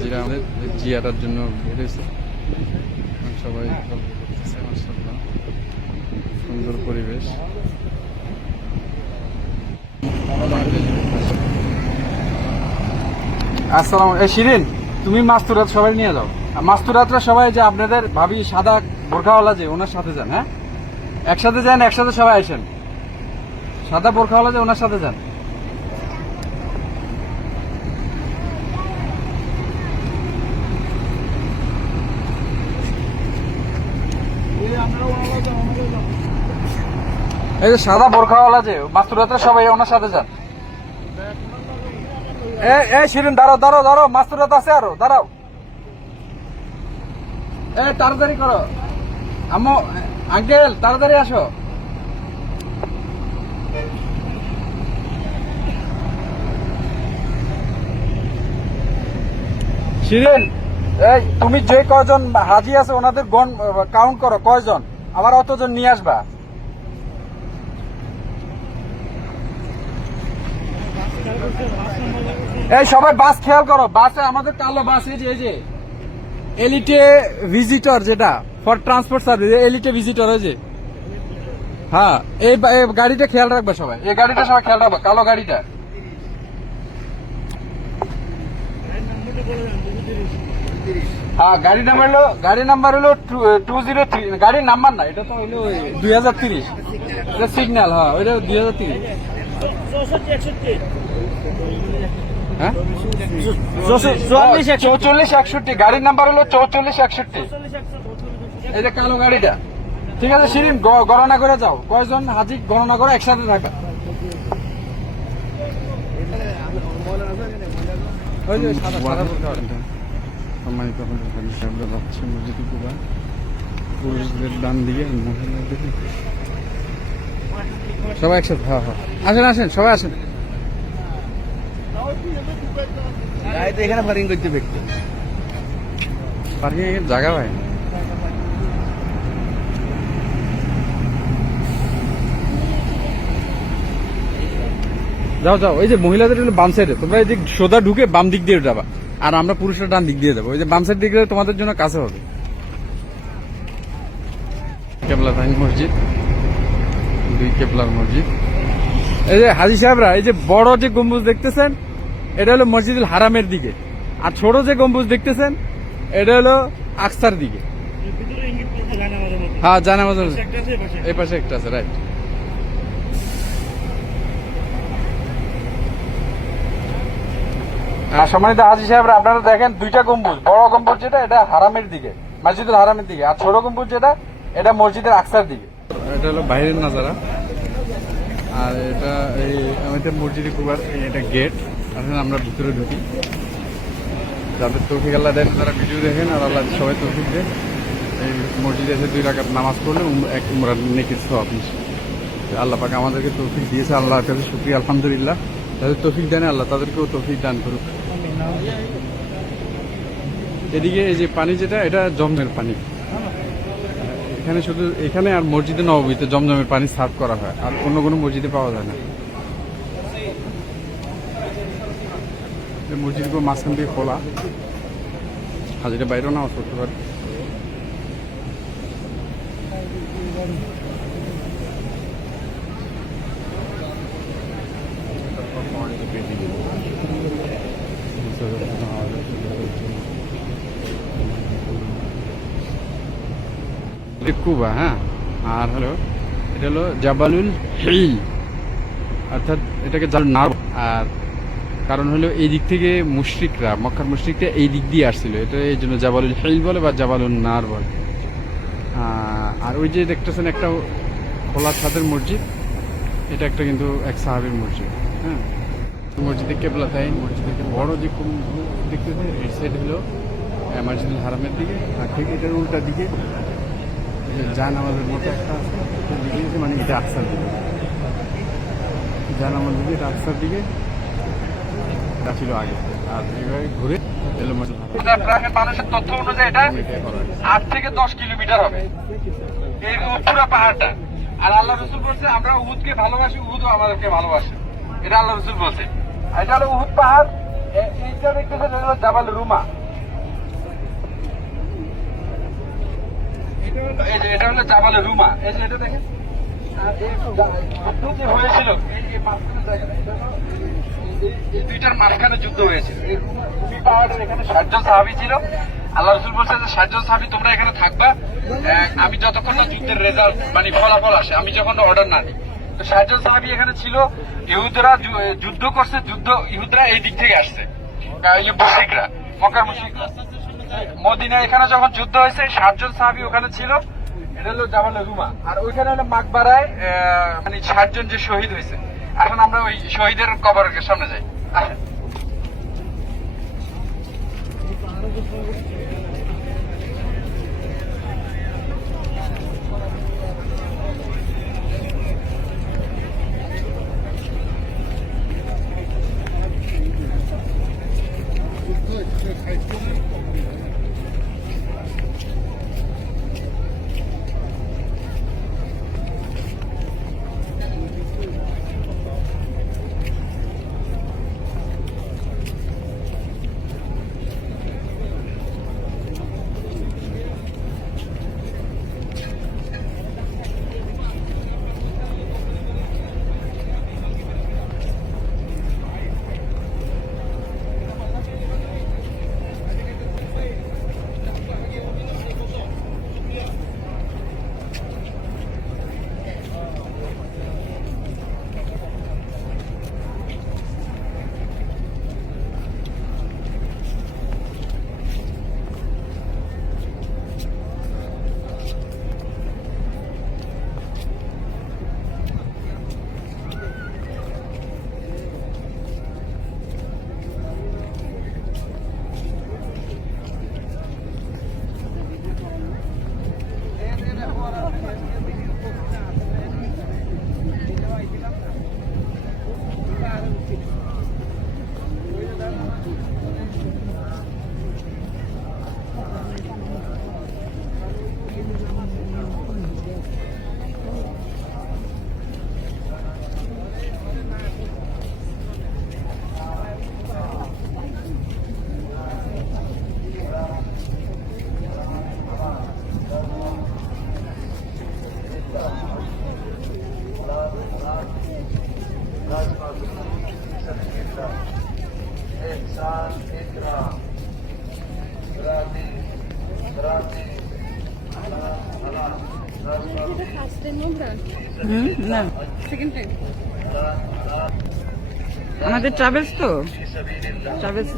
হাজিরা আমাদের জিয়ারার জন্য বেরিয়েছে, সবাই গল্প করতেছে। মাশাআল্লাহ, সুন্দর পরিবেশ। আসসালাম। শিরিন, তুমি মাস্তুরাত সবাই নিয়ে যাও। মাস্তুরাতরা সবাই যে আপনাদের ভাবি সাদা বোরখাওয়ালা যে ওনার সাথে যান। হ্যাঁ, একসাথে যান, একসাথে সবাই আসেন। সাদা বোরখাওয়ালা যে ওনার সাথে যান। এই যে সাদা বোরখাওয়ালা যে মাস্তুরাতরা সবাই ওনার সাথে যান। এই শিরিন, দাঁড়াও দাঁড়াও দাঁড়াও, মাস্তুরাত আছে আরো, দাঁড়াও। তাড়াতাড়ি করো আম্মু, আঙ্কেল তাড়াতাড়ি আসো। শিরিন, এই তুমি যে কয়জন হাজি আছে ওনাদের কাউন্ট করো, কয়জন, আবার অতজন নিয়ে আসবা। এই সবাই বাস খেয়াল করো, বাসে আমাদের কালো বাস, এই যে এলিটে ভিজিটর, যেটা ফর ট্রান্সপোর্ট সার্ভিস, এলিটে ভিজিটর। ওই যে হ্যাঁ, এই গাড়িটা খেয়াল রাখবে সবাই, এই গাড়িটা সবাই খেয়াল রাখবে, কালো গাড়িটা। হ্যাঁ, গাড়ি নাম্বার হলো 203। গাড়ির নাম্বার না, এটা তো হলো 2030 সিগন্যাল। হ্যাঁ, ওইটা 2030। হ্যাঁ, 4461, গাড়ির নাম্বার হলো 4461। এই যে কালো গাড়িটা। ঠিক আছে শিরিন, গণনা করে যাও, কয়জন হাজি গণনা করে একসাথে থাকা। ওই যে সম্মানিত হাজি সাহেবরা যাচ্ছে মসজিদে কুবা। পুরুষদের ডান দিকে, মহিলাদের দিকে সবাই একসাথে। হ্যাঁ হ্যাঁ, আসেন আসেন, সবাই আসেন। এখানে পার্কিং করতে ব্যক্তি, পার্কিং এর জায়গা ভাই। যাও যাও, ওই যে মহিলাদের হলো বাম সাইডে, তোমরা এই যে সোজা ঢুকে বাম দিক দিয়ে যাবা, আর আমরা পুরুষরা ডান দিক দিয়ে যাবো। ওই যে বাম সাইড দিকে তোমাদের জন্য কাছে হবে। কেবলাতাইন মসজিদ, 2 কেবলার মসজিদ। এই যে হাজি সাহেবরা, এই যে বড় যে গম্বুজ দেখতেছেন, এটা হলো মসজিদুল হারামের দিকে, আর ছোট যে গম্বুজ দেখতেছেন এটা হলো আকসার দিকে। হ্যাঁ, জানামাজ এই পাশে একটা আছে, রাইট। সম্মানিত হাজি সাহেবরা, আপনারা দেখেন 2টা গম্বুজ, বড় গম্বুজ যেটা এটা হারামের দিকে, মসজিদুল হারামের দিকে, আর ছোট গম্বুজ যেটা এটা মসজিদের আকসার দিকে। এটা হলো বাইরের নাজারা, আর এটা এই আমাদের মসজিদে কুবার এটা গেট। আসলে আমরা ভিতরে ঢুকি, যাদের তৌফিক আল্লাহ দেন তারা ভিডিও দেখেন, আর আল্লাহ সবাই তৌফিক দেন। এই মসজিদে এসে 2 রাকাত নামাজ পড়লে এক উমরার নেকির সওয়াব নিচ্ছে। আল্লাহ পাক আমাদেরকে তৌফিক দিয়েছে, আল্লাহর কাছে শুকরিয়া, আলহামদুলিল্লাহ। যাদের তৌফিক দেন আল্লাহ তাদেরকেও তৌফিক দান করুক। এদিকে এই যে পানি যেটা, এটা জমজমের পানি। এখানে শুধু এখানে আর মসজিদে নববীতে জমজমের পানি সার্ভ করা হয়, আর অন্য কোনো মসজিদে পাওয়া যায় না। মসজিদগুলো মাঝখান দিয়ে খোলা, হাজিরা বাইরেও নামাজ পড়তে পারে। কুবা। হ্যাঁ, আর হলো এটা হলো জাবালুল হিল, অর্থাৎ এটাকে নার। আর কারণ হলো এই দিক থেকে মুশরিকরা, মক্কার মুশরিকরা এই দিক দিয়ে আসছিল, এটা এই জন্য জাবালুল হিল বলে বা জাবালুল নার বলে। আর ওই যে দেখতেছেন একটা খোলা ছাদের মসজিদ, এটা একটা কিন্তু এক সাহাবীর মসজিদ। হ্যাঁ, মসজিদে কেবলাতাইন, মসজিদে বড় যে দেখতেছেন এই সাইড হলো মসজিদুল হারামের দিকে, আর ঠিক এটার উল্টা দিকে জায়নামাজের মতো একটা আছে, মানে এটা আকসার দিকে, জায়নামাজ দিকে, এটা আকসার দিকে ছিল আগে। আর এইভাবে ঘুরে এলো মানুষের তথ্য অনুযায়ী এটা 8 থেকে 10 কিলোমিটার হবে এই পুরো পাহাড়টা। আর আল্লাহ রসুল বলছে আমরা উহুদকে ভালোবাসি, উহুদও আমাদেরকে ভালোবাসে, এটা আল্লাহ রসুল বলছে। এটা হলো উহুদ পাহাড়। এইটা দেখতেছেন জাবাল রুমা, এই যে এটা হলো জাবালে রুমা, এই যে এটা দেখেন। আর এই যুদ্ধ যে হয়েছিল এই মাঝখানে জায়গাটা, এটা হলো এই দুইটার মাঝখানে যুদ্ধ হয়েছিল। এই রুমি পাহাড়ের এখানে 60 জন সাহাবী ছিল। আল্লাহ রাসূল বলছেন যে 60 জন সাহাবী তোমরা এখানে থাকবা, আমি যতক্ষণ না যুদ্ধের রেজাল্ট মানে ফলাফল আসে, আমি যখন অর্ডার না দিই। তো 60 জন সাহাবী এখানে ছিল। ইহুদরা যুদ্ধ করছে, ইহুদরা এই দিক থেকে আসছে, মুশরিকরা, মক্কার মুশরিকরা। মদিনা এখানে যখন যুদ্ধ হয়েছে 60 জন সাহাবী ওখানে ছিল। এটা হলো জাবালে রুমা। আর ওইখানে হলো মাকবারায় মানে 60 জন যে শহীদ হয়েছে। এখন আমরা ওই শহীদের কবরের সামনে যাই, আসেন। না আমাদের ট্রাভেলস তো ট্রাভেলস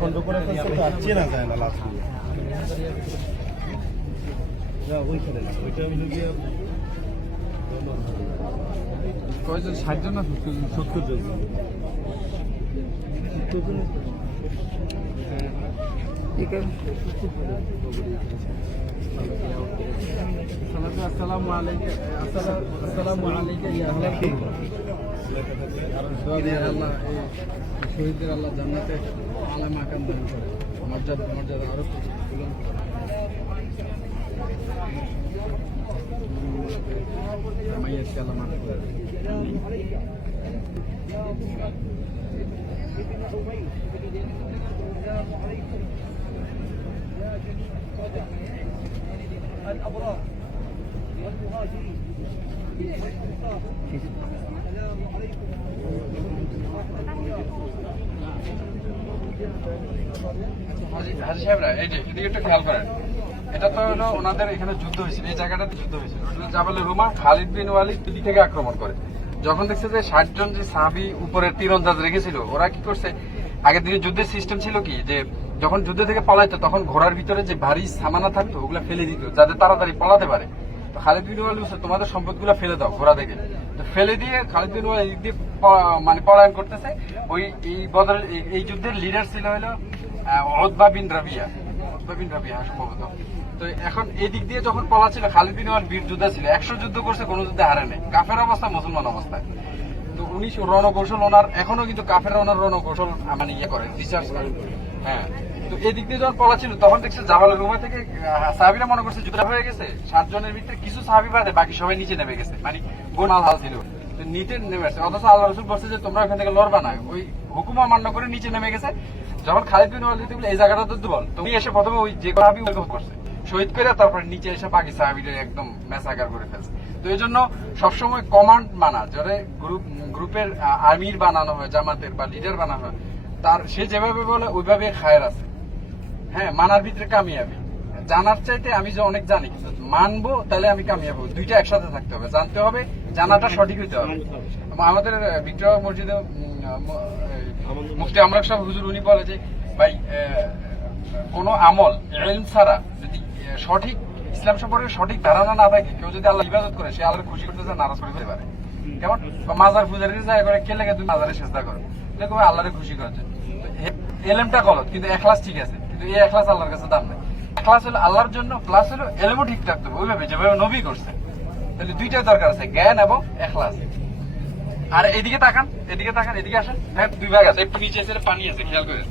বন্ধ করে চেনা যায় না লাস্ট ওইখানে না ওইটা হলো গিয়ে কয়জন? 60 জন না 70 জন আসসালামু আলাইকুম। আসসালামু আলাইকুম ইয়া আহলাল আল্লাহ শহীদদের আল্লাহ জান্নাতে আলা মাকাম দান করে, মর্যাদা আরো বুলন্দ করে। মাইয়াতকে আল্লাহ মাফ করে। الأبرار والمهاجرين السلام عليكم ورحمة الله وبركاته. হাজি সাহেবরা এই যে এদিকে একটু খেয়াল করেন, এটা তো হলো ওনাদের এখানে যুদ্ধ হয়েছিল, এই জায়গাটাতে যুদ্ধ হয়েছিল। ওটা জাবালে রুমা, খালিদ বিন ওয়ালিদ দিক থেকে আক্রমণ করে। যখন দেখছে যে 60 জন যে সাহাবী উপরে তীরন্দাজ রেখেছিল, ওরা কি করছে, আগের দিকে যুদ্ধের সিস্টেম ছিল কি যে যখন যুদ্ধ থেকে পলাইতো তখন ঘোড়ার ভিতরে যে ভারী সামানা থাকতো ওগুলা ফেলে দিত যাতে তাড়াতাড়ি পলাতে পারে। তো খালিদ বিন ওয়ালিদ বলছে তোমাদের সম্পদগুলো ফেলে দাও ঘোড়া থেকে। তো ফেলে দিয়ে খালিদ বিন ওয়ালিদ দিয়ে মানে পলায়ন করতেছে। ওই এই বদর এই যুদ্ধের লিডার ছিল হলো উতবা বিন রাবিয়া সম্ভবত। তো এখন এই দিক দিয়ে যখন পলা ছিল, খালিদ বিন ওয়ালিদ বীর যোদ্ধা ছিল, 100 যুদ্ধ করছে, কোনো যুদ্ধে হারে নেই, কাফের অবস্থা মুসলমান অবস্থায়। তো উনি রণকৌশল ওনার এখনো কিন্তু কাফের ওনার রণকৌশল মানে ইয়ে করে, রিসার্চ করে। হ্যাঁ, তো এই দিক দিয়ে যখন পলা ছিল তখন দেখছে জাবালুল রুমা থেকে সাহাবীরা মনে করছে যুদ্ধ হয়ে গেছে, 7 জনের ভিতরে কিছু সাহাবী বাদে বাকি সবাই নিচে নেমে গেছে, মানে গোনাল হাল ছিল, তো নিচে নেমে আসছে। অথচ আল্লাহ রাসূল বলছে যে তোমরা ওখান থেকে লড়বা না, ওই হুকুম অমান্য করে নিচে নেমে গেছে। যখন খালিদ বিন ওয়ালিদ বলে এই জায়গাটা তো দুর্বল, তুমি এসে প্রথমে ওই যে সাহাবী ওইরকম করছে, শহীদ করে তারপরে নিচে এসে বাকি সাহাবীদের একদম ম্যাসাকার করে ফেলছে। তো এই জন্য সবসময় কমান্ড মানা, যারা গ্রুপের আমির বানানো হয়, জামাতের বা লিডার বানানো হয়, তার সে যেভাবে বলে ওইভাবে খায়ের আছে। হ্যাঁ, মানার ভিতরে কামিয়াবি, জানার চাইতে আমি যে অনেক জানি, কিন্তু মানবো তাহলে আমি কামিয়াব হবো। দুইটা একসাথে থাকতে হবে, জানতে হবে, জানাটা সঠিক হইতে হবে। আমাদের ভিক্টোরিয়া মসজিদে মুফতি আমরাক সাহেব হুজুর উনি বলে যে ভাই কোন আমল ইলম ছাড়া যদি সঠিক ইসলাম সম্পর্কে সঠিক ধারণা না থাকে, কেউ যদি আল্লাহ ইবাদত করে, সে আল্লাহর খুশি করতে চায়, নারাজ করতে পারে। কেমন মাজার পূজারীর যায় করে কে লেগে তুমি মাজারে সেজদা করো, দেখো আল্লাহরে খুশি করার জন্য। এলেমটা গলত, কিন্তু এখলাস ঠিক আছে, কিন্তু এই এখলাস আল্লাহর কাছে দাম নেই। এখলাস হলো আল্লাহর জন্য, প্লাস হলো এলেমও ঠিক থাকতে হবে ওইভাবে যেভাবে নবী করছে। তাহলে দুইটাই দরকার আছে, জ্ঞান এবং এখলাস। আর এদিকে তাকান, এদিকে তাকান, এদিকে আসেন। হ্যাঁ, দুই ভাগ আছে, একটু নিচে এসে পানি আছে, খেয়াল করে।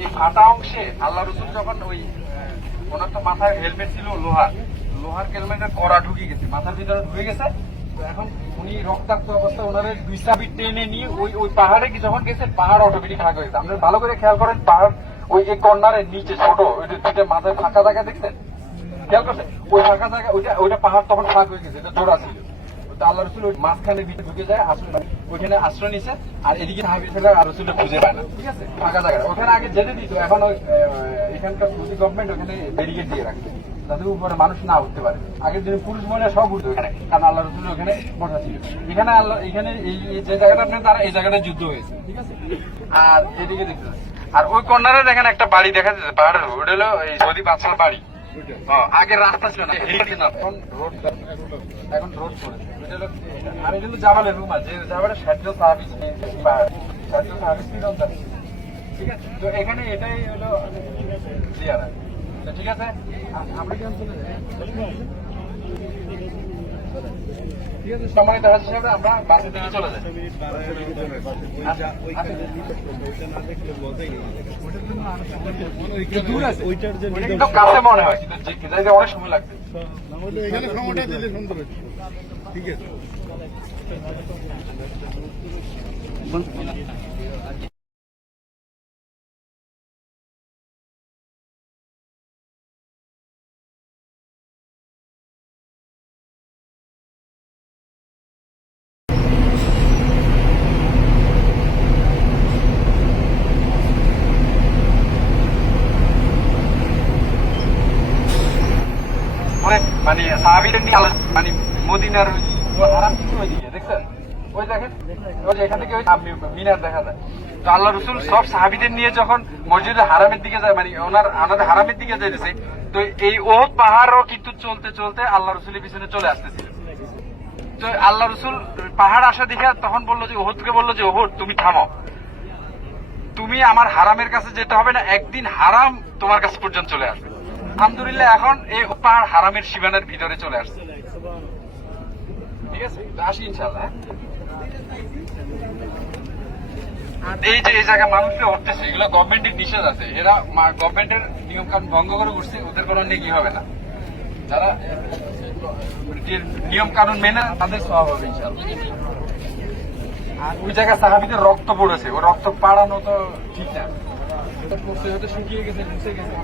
এই ফাটা অংশে আল্লাহ রসুল যখন ওই ওনার তো মাথায় হেলমেট ছিল লোহার হেলমেটের কড়া ঢুকে গেছে, মাথার ভিতরে ঢুকে গেছে। তো এখন উনি রক্তাক্ত অবস্থা, ওনার 2 সাহাবী টেনে নিয়ে ওই পাহাড়ে যখন গেছে, পাহাড় অটোমেটিক ফাঁকা হয়েছে। আপনারা ভালো করে খেয়াল করেন, পাহাড় ওই যে কর্নারের নিচে ছোট ওই দুইটা মাথায় ফাঁকা জায়গা দেখছেন, খেয়াল করছেন? ওই ফাঁকা জায়গা ওইটা পাহাড় তখন ফাঁক হয়ে গেছে, এটা জোড়া ছিল। আল্লাহ রসুল ওই মাঝখানের ভিতরে ঢুকে যায়, ওইখানে আশ্রয় নিছে। আর এদিকে সাহাবী ছেলে আর রসুল খুঁজে পায় না, ঠিক আছে, ফাঁকা জায়গা। ওখানে আগে যেতে দিত, এখন ওই এখানকার সৌদি গভর্নমেন্ট ওখানে ব্যারিকেড দিয়ে রাখছে যাতে উপরে মানুষ না উঠতে পারে। আগের দিনে পুরুষ মহিলা সব উঠতো ওখানে, কারণ আল্লাহ রসুল ওখানে বসা ছিল। এখানে আল্লাহ এখানে এই যে জায়গাটা আপনার তারা এই জায়গাটা যুদ্ধ হয়েছে, ঠিক আছে। আর এদিকে দেখতে, আর ওই কর্নারে দেখেন একটা বাড়ি দেখা যাচ্ছে পাহাড়ের, ওটা হলো এই সৌদি বাদশার বাড়ি। আগে রাস্তা ছিল না, এখন রোড করেছে। আর এটা হলো জাবালের রুমা, যে জাবালে 60 জন সাহাবী ছিল, 60 জন সাহাবী তীরন্দাজ, ঠিক আছে। তো এখানে এটাই হলো জিয়ারা। তো ঠিক আছে, আমরা কি চলে যাই? ঠিক আছে, সম্মানিত হাজী সাহেব, আমরা বাসে থেকে চলে যাই। দূর আছে, ওইটার যে কাছে মনে হয়, কিন্তু অনেক সময় লাগবে। এখানে সময়টা দিলে সুন্দর হচ্ছে। ঠিক আছে। মানে সাহাবীদের নিয়ে মানে মদিনার হারাম কিন্তু ওইদিকে দেখছেন, ওই দেখেন, ওই যে এখান থেকে ওই মিনার দেখা যায়। তো আল্লাহ রসুল সব সাহাবীদের নিয়ে যখন মসজিদে হারামের দিকে যায়, মানে ওনাদের হারামের দিকে যাইতেছে, তো এই ওহদ পাহাড়ও কিন্তু চলতে চলতে আল্লাহ রসুলের পিছনে চলে আসতেছিল। তো আল্লাহ রসুল পাহাড় আসা দেখে তখন বললো যে ওহদকে বললো যে ওহদ তুমি থামো, তুমি আমার হারামের কাছে যেতে হবে না, একদিন হারাম তোমার কাছে পর্যন্ত চলে আসবে। আলহামদুলিল্লাহ এখন এই পাহাড় হারামের সীমানার ভিতরে চলে আসছে, ঠিক আছে। আসি ইনশাল্লাহ। এই যে এই জায়গা মানুষকে উঠতেছে, এগুলো গভর্নমেন্টের নিষেধ আছে, এরা গভর্নমেন্টের নিয়ম কানুন ভঙ্গ করে উঠছে, ওদের কোনো নেকি হবে না। যারা নিয়ম কানুন মেনে তাদের সওয়াব হবে ইনশাল্লাহ। আর ওই জায়গায় সাহাবীদের রক্ত পড়েছে, ও রক্ত পাড়ানো তো ঠিক না, শুকিয়ে গেছে, মুছে গেছে।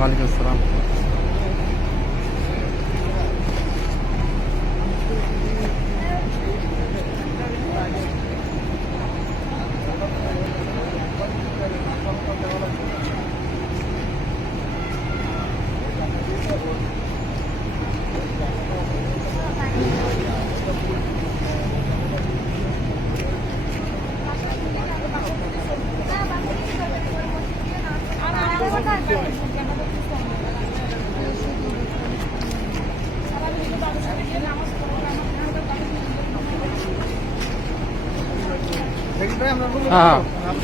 ওয়ালাইকুম আসসালাম। হ্যাঁ,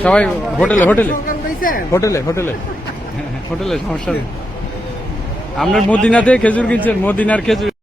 সবাই হোটেলে হোটেলে হোটেলে হোটেলে হোটেলে সমস্যা নেই। আপনার মদিনাতে খেজুর কিনছেন, মদিনার খেজুর।